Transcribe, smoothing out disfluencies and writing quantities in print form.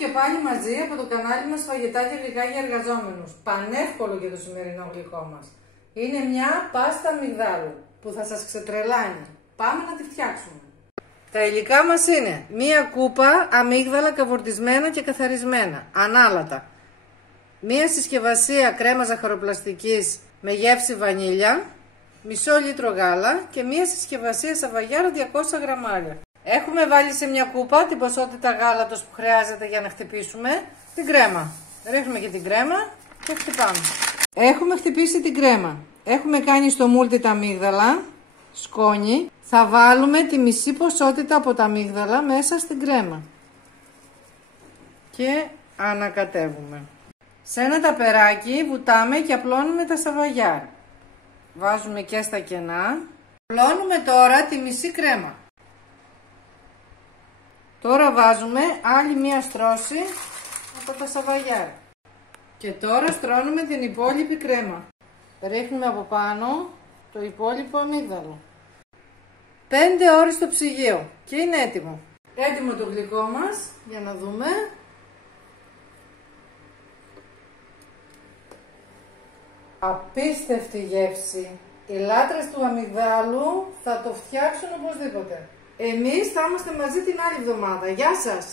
και πάλι μαζί από το κανάλι μας Φαγητά και Γλυκά για Εργαζόμενους. Πανεύκολο για το σημερινό γλυκό μας. Είναι μια πάστα αμυγδάλου που θα σας ξετρελάνει. Πάμε να τη φτιάξουμε. Τα υλικά μας είναι μία κούπα αμύγδαλα καβουρτισμένα και καθαρισμένα, ανάλατα. Μία συσκευασία κρέμα ζαχαροπλαστικής με γεύση βανίλια, μισό λίτρο γάλα και μία συσκευασία σαβαγιάρα 200 γραμμάρια. Έχουμε βάλει σε μια κούπα την ποσότητα γάλατος που χρειάζεται για να χτυπήσουμε την κρέμα. Ρίχνουμε και την κρέμα και χτυπάμε. Έχουμε χτυπήσει την κρέμα. Έχουμε κάνει στο μούλτι τα αμύγδαλα, σκόνη. Θα βάλουμε τη μισή ποσότητα από τα αμύγδαλα μέσα στην κρέμα. Και ανακατεύουμε. Σε ένα ταπεράκι βουτάμε και απλώνουμε τα σαβαγιάρα. Βάζουμε και στα κενά. Απλώνουμε τώρα τη μισή κρέμα. Τώρα βάζουμε άλλη μία στρώση από τα σαβαγιάρα. Και τώρα στρώνουμε την υπόλοιπη κρέμα. Ρίχνουμε από πάνω το υπόλοιπο αμύγδαλο. 5 ώρες στο ψυγείο και είναι έτοιμο. Έτοιμο το γλυκό μας, για να δούμε. Απίστευτη γεύση. Οι λάτρες του αμυγδάλου θα το φτιάξουν οπωσδήποτε. Εμείς θα είμαστε μαζί την άλλη εβδομάδα. Γεια σας!